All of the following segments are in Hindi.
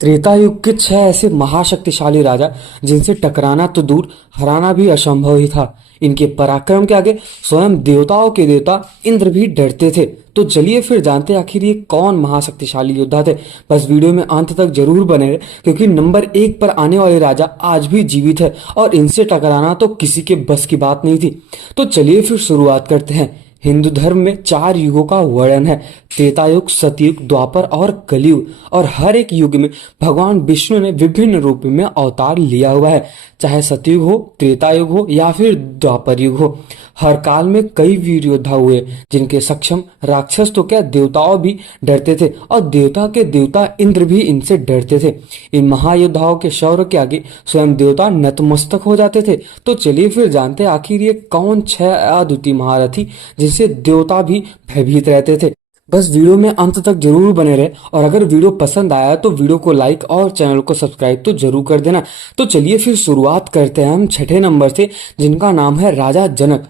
त्रेता युग के 6 ऐसे महाशक्तिशाली राजा जिनसे टकराना तो दूर हराना भी असंभव ही था। इनके पराक्रम के आगे स्वयं देवताओं के देवता इंद्र भी डरते थे। तो चलिए फिर जानते हैं आखिर ये कौन महाशक्तिशाली योद्धा थे। बस वीडियो में अंत तक जरूर बने रहे, क्योंकि नंबर 1 पर आने वाले राजा आज भी जीवित है और इनसे टकराना तो किसी के बस की बात नहीं थी। तो चलिए फिर शुरुआत करते हैं। हिंदू धर्म में 4 युगों का वर्णन है: त्रेता युग, सतयुग, द्वापर और कलयुग। और हर एक युग में भगवान विष्णु ने विभिन्न रूप में अवतार लिया हुआ है, चाहे सतयुग हो, त्रेता युग हो या फिर द्वापर युग हो। हर काल में कई वीर योद्धा हुए जिनके सक्षम राक्षस तो क्या देवताओं भी डरते थे, और देवता के देवता इंद्र भी इनसे डरते थे। इन महायोद्धाओं के शौर्य के आगे स्वयं देवता नतमस्तक हो जाते थे। तो चलिए फिर जानते हैं आखिर ये कौन 6 अद्वितीय महारथी जिनसे देवता भी भयभीत रहते थे। बस वीडियो में अंत तक जरूर बने रहे, और अगर वीडियो पसंद आया तो वीडियो को लाइक और चैनल को सब्सक्राइब तो जरूर कर देना। तो चलिए फिर शुरुआत करते हैं हम 6ठे नंबर से, जिनका नाम है राजा जनक।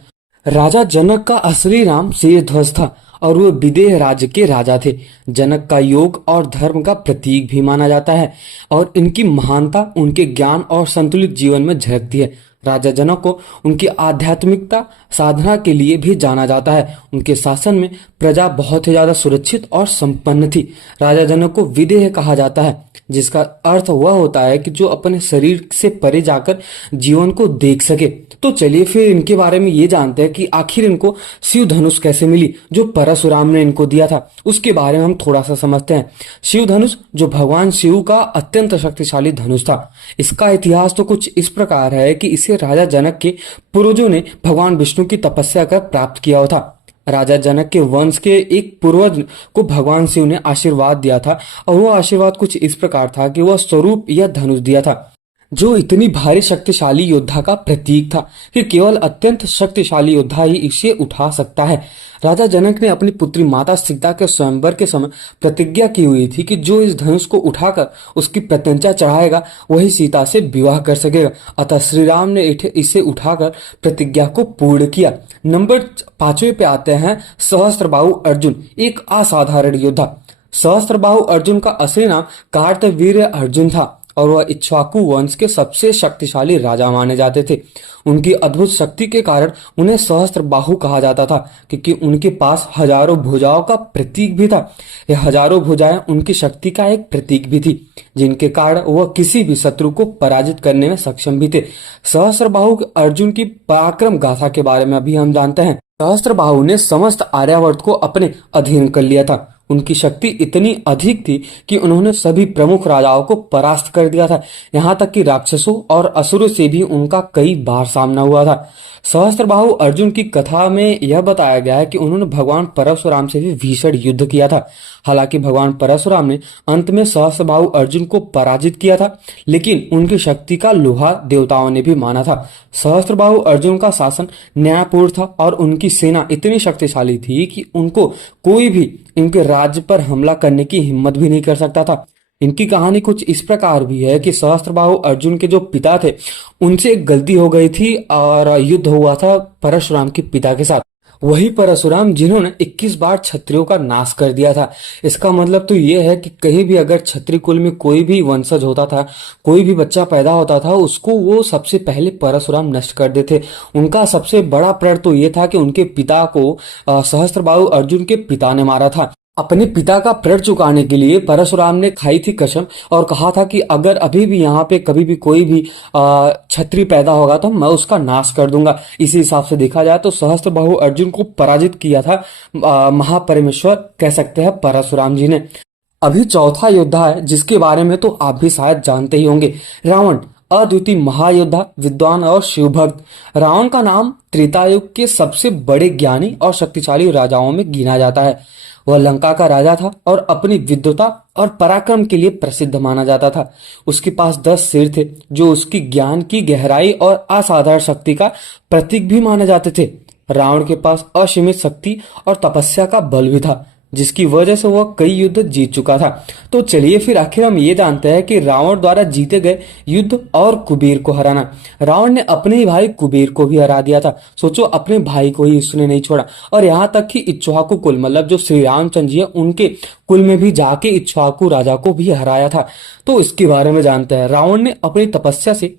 राजा जनक का असली नाम शेषध्वज था और वो विदेह राज्य के राजा थे। जनक का योग और धर्म का प्रतीक भी माना जाता है, और इनकी महानता उनके ज्ञान और संतुलित जीवन में झलकती है। राजा जनक को उनकी आध्यात्मिकता साधना के लिए भी जाना जाता है। उनके शासन में प्रजा बहुत ही ज्यादा सुरक्षित और संपन्न थी। राजा जनक को विदेह कहा जाता है, जिसका अर्थ वह होता है कि जो अपने शरीर से परे जाकर जीवन को देख सके। तो चलिए फिर इनके बारे में ये जानते हैं कि आखिर इनको शिव धनुष कैसे मिली, जो परशुराम ने इनको दिया था। उसके बारे में हम थोड़ा सा समझते हैं। शिव धनुष जो भगवान शिव का अत्यंत शक्तिशाली धनुष था। इसका इतिहास तो कुछ इस प्रकार है कि इसे राजा जनक के पूर्वजों ने भगवान विष्णु की तपस्या कर प्राप्त किया था। राजा जनक के वंश के एक पूर्वज को भगवान शिव ने आशीर्वाद दिया था, और वो आशीर्वाद कुछ इस प्रकार था कि वह स्वरूप या धनुष दिया था, जो इतनी भारी शक्तिशाली योद्धा का प्रतीक था कि केवल अत्यंत शक्तिशाली योद्धा ही इसे उठा सकता है। राजा जनक ने अपनी पुत्री माता सीता के स्वयंवर के समय प्रतिज्ञा की हुई थी कि जो इस धनुष को उठाकर उसकी प्रत्यंचा चढ़ाएगा वही सीता से विवाह कर सकेगा। अतः श्री राम ने इसे उठाकर प्रतिज्ञा को पूर्ण किया। नंबर 5वें पे आते हैं सहस्त्रबाहु अर्जुन, एक असाधारण योद्धा। सहस्त्रबाहु अर्जुन का असली नाम कार्तवीर्य अर्जुन था, और वह इक्ष्वाकु वंश के सबसे शक्तिशाली राजा माने जाते थे। उनकी अद्भुत शक्ति के कारण उन्हें सहस्त्रबाहु कहा जाता था, क्योंकि उनके पास हजारों भुजाओं का प्रतीक भी था। यह हजारों भुजाएं उनकी शक्ति का एक प्रतीक भी थी, जिनके कारण वह किसी भी शत्रु को पराजित करने में सक्षम भी थे। सहस्त्रबाहु अर्जुन की पराक्रम गाथा के बारे में अभी हम जानते हैं। सहस्त्रबाहु ने समस्त आर्यावर्त को अपने अधीन कर लिया था। उनकी शक्ति इतनी अधिक थी कि उन्होंने सभी प्रमुख राजाओं को परास्त कर दिया था। यहाँ तक कि राक्षसों और असुरों से भी उनका कई बार सामना हुआ था। सहस्त्रबाहु अर्जुन की कथा में यह बताया गया है कि उन्होंने भगवान परशुराम से भी भीषण युद्ध किया था। हालांकि भगवान परशुराम ने अंत में सहस्त्रबाहु अर्जुन को पराजित किया था, लेकिन उनकी शक्ति का लोहा देवताओं ने भी माना था। सहस्त्रबाहु अर्जुन का शासन न्यायपूर्ण था, और उनकी सेना इतनी शक्तिशाली थी कि उनको कोई भी इनके राज्य पर हमला करने की हिम्मत भी नहीं कर सकता था। इनकी कहानी कुछ इस प्रकार भी है कि सहस्त्रबाहु अर्जुन के जो पिता थे उनसे एक गलती हो गई थी, और युद्ध हुआ था परशुराम के पिता के साथ। वही परशुराम जिन्होंने 21 बार क्षत्रियों का नाश कर दिया था। इसका मतलब तो ये है कि कहीं भी अगर क्षत्रिय कुल में कोई भी वंशज होता था, कोई भी बच्चा पैदा होता था, उसको वो सबसे पहले परशुराम नष्ट कर देते। उनका सबसे बड़ा प्रण तो ये था कि उनके पिता को सहस्त्रबाहु अर्जुन के पिता ने मारा था। अपने पिता का प्रण चुकाने के लिए परशुराम ने खाई थी कसम, और कहा था कि अगर अभी भी यहाँ पे कभी भी कोई भी क्षत्रिय पैदा होगा तो मैं उसका नाश कर दूंगा। इसी हिसाब से देखा जाए तो सहस्त्रबाहु अर्जुन को पराजित किया था महापरमेश्वर कह सकते हैं परशुराम जी ने। अभी चौथा योद्धा है जिसके बारे में तो आप भी शायद जानते ही होंगे, रावण। अद्वितीय महायोद्धा, विद्वान और शिवभक्त। रावण का नाम त्रेतायुग के सबसे बड़े ज्ञानी और शक्तिशाली राजाओं में गिना जाता है। वह लंका का राजा था और अपनी विद्वता और पराक्रम के लिए प्रसिद्ध माना जाता था। उसके पास 10 सिर थे, जो उसकी ज्ञान की गहराई और असाधारण शक्ति का प्रतीक भी माने जाते थे। रावण के पास असीमित शक्ति और तपस्या का बल भी था। जिसकी वजह से वह कई युद्ध जीत चुका था। तो चलिए फिर आखिर हम ये जानते हैं कि रावण द्वारा जीते गए युद्ध और कुबेर को हराना। रावण ने अपने ही भाई कुबेर को भी हरा दिया था। सोचो, अपने भाई को ही उसने नहीं छोड़ा, और यहाँ तक कि इक्ष्वाकु कुल, मतलब जो श्री रामचंद्र जी है उनके कुल में भी जाके इक्ष्वाकु राजा को भी हराया था। तो इसके बारे में जानते हैं। रावण ने अपनी तपस्या से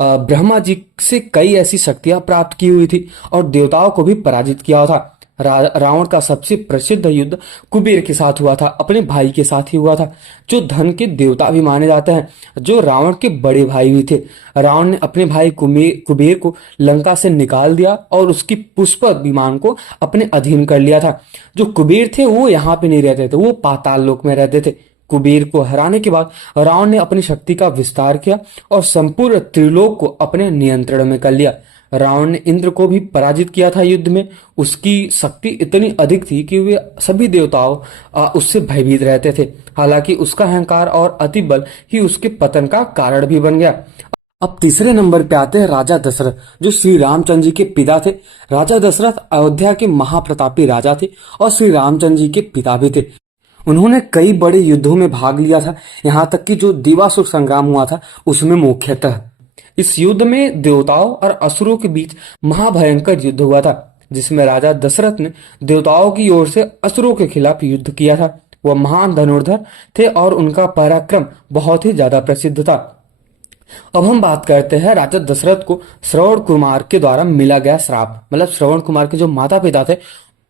ब्रह्मा जी से कई ऐसी शक्तियां प्राप्त की हुई थी और देवताओं को भी पराजित किया था। रावण का सबसे प्रसिद्ध युद्ध कुबेर के साथ हुआ था, अपने भाई के साथ ही हुआ था, जो धन के देवता भी माने जाते हैं, जो रावण के बड़े भाई भी थे। रावण ने अपने भाई कुबेर को लंका से निकाल दिया और उसकी पुष्पक विमान को अपने अधीन कर लिया था। जो कुबेर थे वो यहाँ पे नहीं रहते थे, वो पाताल लोक में रहते थे। कुबेर को हराने के बाद रावण ने अपनी शक्ति का विस्तार किया और संपूर्ण त्रिलोक को अपने नियंत्रण में कर लिया। रावण ने इंद्र को भी पराजित किया था युद्ध में। उसकी शक्ति इतनी अधिक थी कि वे सभी देवताओं उससे भयभीत रहते थे। हालांकि उसका अहंकार और अति बल ही उसके पतन का कारण भी बन गया। अब तीसरे नंबर पे आते हैं राजा दशरथ, जो श्री रामचंद्र जी के पिता थे। राजा दशरथ अयोध्या के महाप्रतापी राजा थे और श्री रामचंद्र जी के पिता भी थे। उन्होंने कई बड़े युद्धों में भाग लिया था, यहाँ तक कि जो दिवासुर संग्राम हुआ था उसमें मुख्यतः। इस युद्ध में देवताओं और असुरों के बीच महाभयंकर युद्ध हुआ था, जिसमें राजा दशरथ ने देवताओं की ओर से असुरों के खिलाफ युद्ध किया था। वह महान धनुर्धर थे और उनका पराक्रम बहुत ही ज्यादा प्रसिद्ध था। अब हम बात करते हैं राजा दशरथ को श्रवण कुमार के द्वारा मिला गया श्राप, मतलब श्रवण कुमार के जो माता पिता थे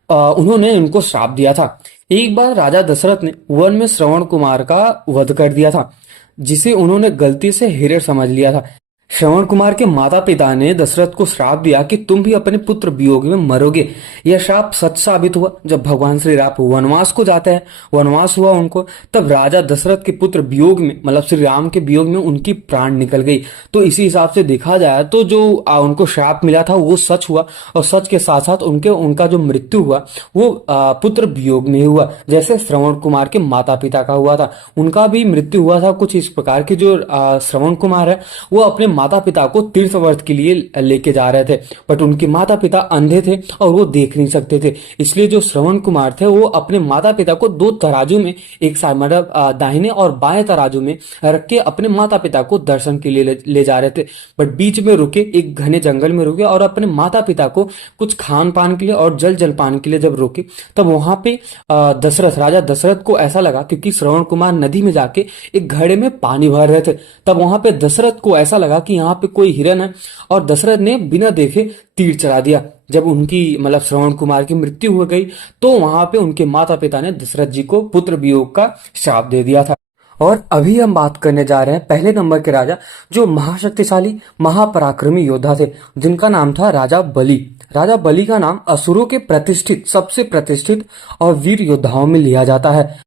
उन्होंने इनको श्राप दिया था। एक बार राजा दशरथ ने वन में श्रवण कुमार का वध कर दिया था, जिसे उन्होंने गलती से हिरण समझ लिया था। श्रवण कुमार के माता पिता ने दशरथ को श्राप दिया कि तुम भी अपने पुत्र वियोग में मरोगे। यह श्राप सच साबित हुआ जब भगवान श्री राम वनवास को जाते हैं। वनवास हुआ उनको, तब राजा दशरथ के पुत्र वियोग में, मतलब श्री राम के वियोग में उनकी प्राण निकल गई। तो इसी हिसाब से देखा जाए तो जो उनको श्राप मिला था वो सच हुआ, और सच के साथ साथ उनका जो मृत्यु हुआ वो पुत्र वियोग में हुआ, जैसे श्रवण कुमार के माता पिता का हुआ था। उनका भी मृत्यु हुआ था कुछ इस प्रकार की। जो श्रवण कुमार है वो अपने माता पिता को तीर्थ व्रत के लिए लेके जा रहे थे, बट उनके माता पिता अंधे थे और वो देख नहीं सकते थे। इसलिए जो श्रवण कुमार थे वो अपने माता पिता को दो तराजू में, एक साइड मतलब दाहिने और बाएं तराजू में रख के अपने माता पिता को दर्शन के लिए ले जा रहे थे। बट बीच में रुके, एक घने जंगल में रुके और अपने माता पिता को कुछ खान पान के लिए और जलपान के लिए जब रोके, तब वहां पे राजा दशरथ को ऐसा लगा, क्योंकि श्रवण कुमार नदी में जाके एक घड़े में पानी भर रहे थे, तब वहां पे दशरथ को ऐसा लगा कि यहाँ पे कोई हिरन है, और दशरथ ने बिना देखे तीर चला दिया। जब उनकी मतलब श्रवण कुमार की मृत्यु हो गई तो वहां पे उनके माता पिता ने दशरथ जी को पुत्र वियोग का श्राप दे दिया था। और अभी हम बात करने जा रहे हैं पहले नंबर के राजा, जो महाशक्तिशाली महापराक्रमी योद्धा थे, जिनका नाम था राजा बलि। राजा बलि का नाम असुरों के प्रतिष्ठित, सबसे प्रतिष्ठित और वीर योद्धाओं में लिया जाता है।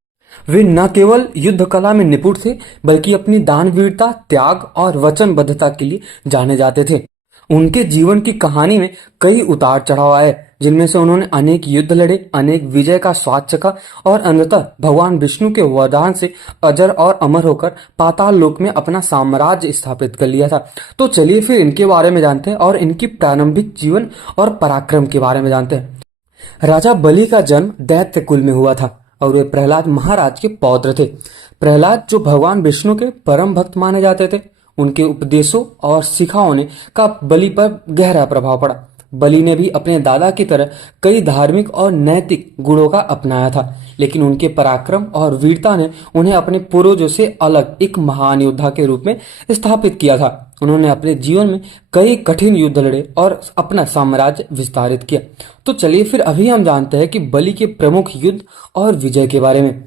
वे न केवल युद्ध कला में निपुण थे, बल्कि अपनी दानवीरता, त्याग और वचनबद्धता के लिए जाने जाते थे। उनके जीवन की कहानी में कई उतार चढ़ाव आए, जिनमें से उन्होंने अनेक युद्ध लड़े, अनेक विजय का स्वाद चखा और अंततः भगवान विष्णु के वरदान से अजर और अमर होकर पाताल लोक में अपना साम्राज्य स्थापित कर लिया था। तो चलिए फिर इनके बारे में जानते हैं और इनकी प्रारंभिक जीवन और पराक्रम के बारे में जानते हैं। राजा बलि का जन्म दैत्य कुल में हुआ था और वे प्रहलाद महाराज के पौत्र थे। प्रहलाद जो भगवान विष्णु के परम भक्त माने जाते थे, उनके उपदेशों और शिखाओं ने का बलि पर गहरा प्रभाव पड़ा। बलि ने भी अपने दादा की तरह कई धार्मिक और नैतिक गुणों का अपनाया था, लेकिन उनके पराक्रम और वीरता ने उन्हें अपने पूर्वजों से अलग एक महान योद्धा के रूप में स्थापित किया था। उन्होंने अपने जीवन में कई कठिन युद्ध लड़े और अपना साम्राज्य विस्तारित किया। तो चलिए फिर अभी हम जानते हैं कि बलि के प्रमुख युद्ध और विजय के बारे में।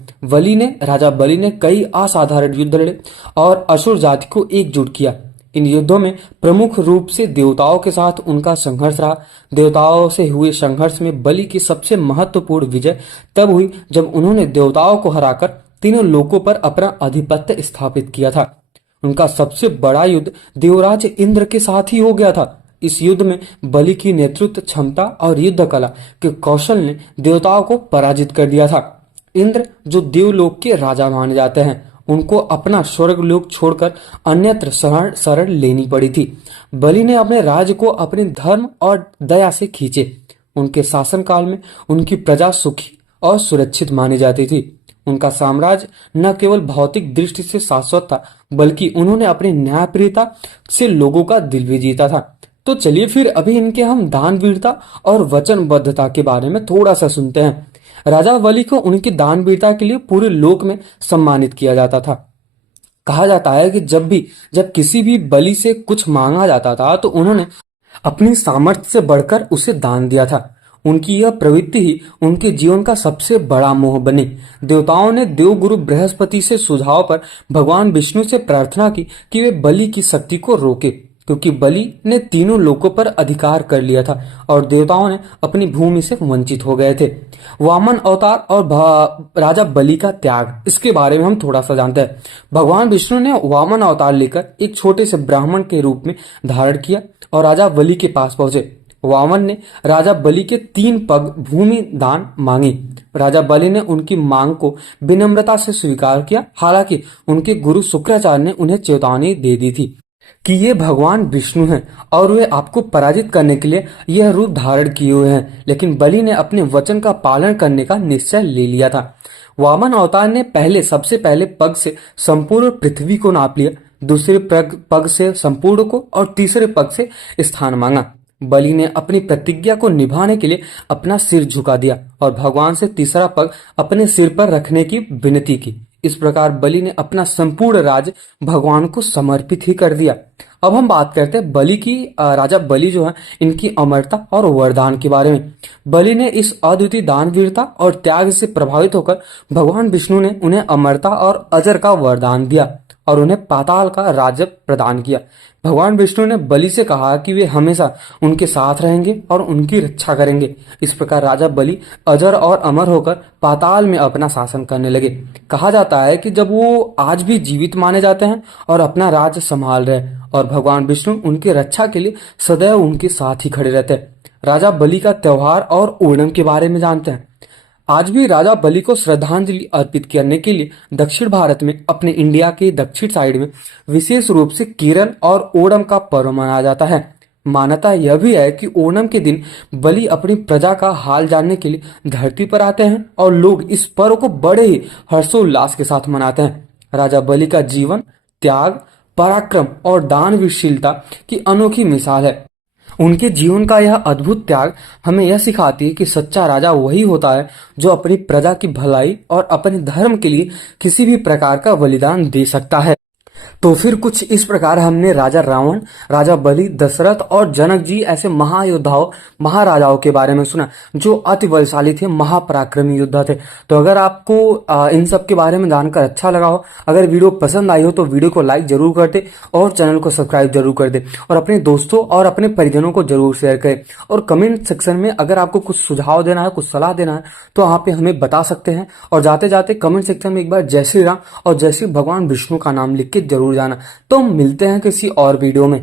राजा बलि ने कई असाधारण युद्ध लड़े और असुर जाति को एकजुट किया। इन युद्धों में प्रमुख रूप से देवताओं के साथ उनका संघर्ष रहा। देवताओं से हुए संघर्ष में बलि की सबसे महत्वपूर्ण विजय तब हुई जब उन्होंने देवताओं को हराकर तीनों लोकों पर अपना आधिपत्य स्थापित किया था। उनका सबसे बड़ा युद्ध देवराज इंद्र के साथ ही हो गया था। इस युद्ध में बलि की नेतृत्व क्षमता और युद्ध कला के कौशल ने देवताओं को पराजित कर दिया था। इंद्र जो देवलोक के राजा माने जाते हैं, उनको अपना स्वर्ग लोक छोड़कर अन्यत्र शरण लेनी पड़ी थी। बलि ने अपने राज्य को अपने धर्म और दया से खींचे। उनके शासनकाल में उनकी प्रजा सुखी और सुरक्षित मानी जाती थी। उनका साम्राज्य न केवल भौतिक दृष्टि से शाश्वत था, बल्कि उन्होंने अपनी न्यायप्रियता से लोगों का दिल भी जीता था। तो चलिए फिर अभी इनके हम दानवीरता और वचनबद्धता के बारे में थोड़ा सा सुनते हैं। राजा बलि को उनकी दानवीरता के लिए पूरे लोक में सम्मानित किया जाता था। कहा जाता है कि जब किसी भी बलि से कुछ मांगा जाता था तो उन्होंने अपनी सामर्थ्य से बढ़कर उसे दान दिया था। उनकी यह प्रवृत्ति ही उनके जीवन का सबसे बड़ा मोह बनी। देवताओं ने देवगुरु बृहस्पति से सुझाव पर भगवान विष्णु से प्रार्थना की कि वे बलि की शक्ति को रोके, क्योंकि बलि ने तीनों लोकों पर अधिकार कर लिया था और देवताओं ने अपनी भूमि से वंचित हो गए थे। वामन अवतार और राजा बलि का त्याग, इसके बारे में हम थोड़ा सा जानते हैं। भगवान विष्णु ने वामन अवतार लेकर एक छोटे से ब्राह्मण के रूप में धारण किया और राजा बलि के पास पहुंचे। वामन ने राजा बलि के 3 पग भूमि दान मांगी। राजा बलि ने उनकी मांग को विनम्रता से स्वीकार किया। हालांकि उनके गुरु शुक्राचार्य ने उन्हें चेतावनी दे दी थी कि ये भगवान विष्णु हैं और वे आपको पराजित करने के लिए यह रूप धारण किए हुए हैं। लेकिन बलि ने अपने वचन का पालन करने का निश्चय ले लिया था। वामन अवतार ने सबसे पहले पग से संपूर्ण पृथ्वी को नाप लिया, दूसरे पग से संपूर्ण को और तीसरे पग से स्थान मांगा। बलि ने अपनी प्रतिज्ञा को निभाने के लिए अपना सिर झुका दिया और भगवान से तीसरा पग अपने सिर पर रखने की विनती की। इस प्रकार बलि ने अपना संपूर्ण राज्य भगवान को समर्पित ही कर दिया। अब हम बात करते हैं बलि की। राजा बलि जो है, इनकी अमरता और वरदान के बारे में। बलि ने इस अद्वितीय दानवीरता और त्याग से प्रभावित होकर भगवान विष्णु ने उन्हें अमरता और अजर का वरदान दिया और उन्हें पाताल का राज्य प्रदान किया। भगवान विष्णु ने बलि से कहा कि वे हमेशा उनके साथ रहेंगे और उनकी रक्षा करेंगे। इस प्रकार राजा बलि अजर और अमर होकर पाताल में अपना शासन करने लगे। कहा जाता है कि जब वो आज भी जीवित माने जाते हैं और अपना राज्य संभाल रहे हैं और भगवान विष्णु उनकी रक्षा के लिए सदैव उनके साथ ही खड़े रहते हैं। राजा बलि का त्योहार और ओणम के बारे में जानते हैं। आज भी राजा बलि को श्रद्धांजलि अर्पित करने के लिए दक्षिण भारत में, अपने इंडिया के दक्षिण साइड में विशेष रूप से केरल और ओणम का पर्व मनाया जाता है। मान्यता यह भी है कि ओणम के दिन बलि अपनी प्रजा का हाल जानने के लिए धरती पर आते हैं और लोग इस पर्व को बड़े ही हर्षोल्लास के साथ मनाते हैं। राजा बलि का जीवन त्याग, पराक्रम और दानवीरशीलता की अनोखी मिसाल है। उनके जीवन का यह अद्भुत त्याग हमें यह सिखाती है कि सच्चा राजा वही होता है जो अपनी प्रजा की भलाई और अपने धर्म के लिए किसी भी प्रकार का बलिदान दे सकता है। तो फिर कुछ इस प्रकार हमने राजा रावण, राजा बलि, दशरथ और जनक जी ऐसे महायोद्धाओं, महाराजाओं के बारे में सुना जो अति बलशाली थे, महापराक्रमी योद्धा थे। तो अगर आपको इन सब के बारे में जानकर अच्छा लगा हो, अगर वीडियो पसंद आई हो तो वीडियो को लाइक जरूर कर दे और चैनल को सब्सक्राइब जरूर कर दे और अपने दोस्तों और अपने परिजनों को जरूर शेयर करें। और कमेंट सेक्शन में अगर आपको कुछ सुझाव देना है, कुछ सलाह देना है तो वहाँ पे हमें बता सकते हैं। और जाते जाते कमेंट सेक्शन में एक बार जय श्री राम और जय श्री भगवान विष्णु का नाम लिख के जरूर जाना। तो मिलते हैं किसी और वीडियो में।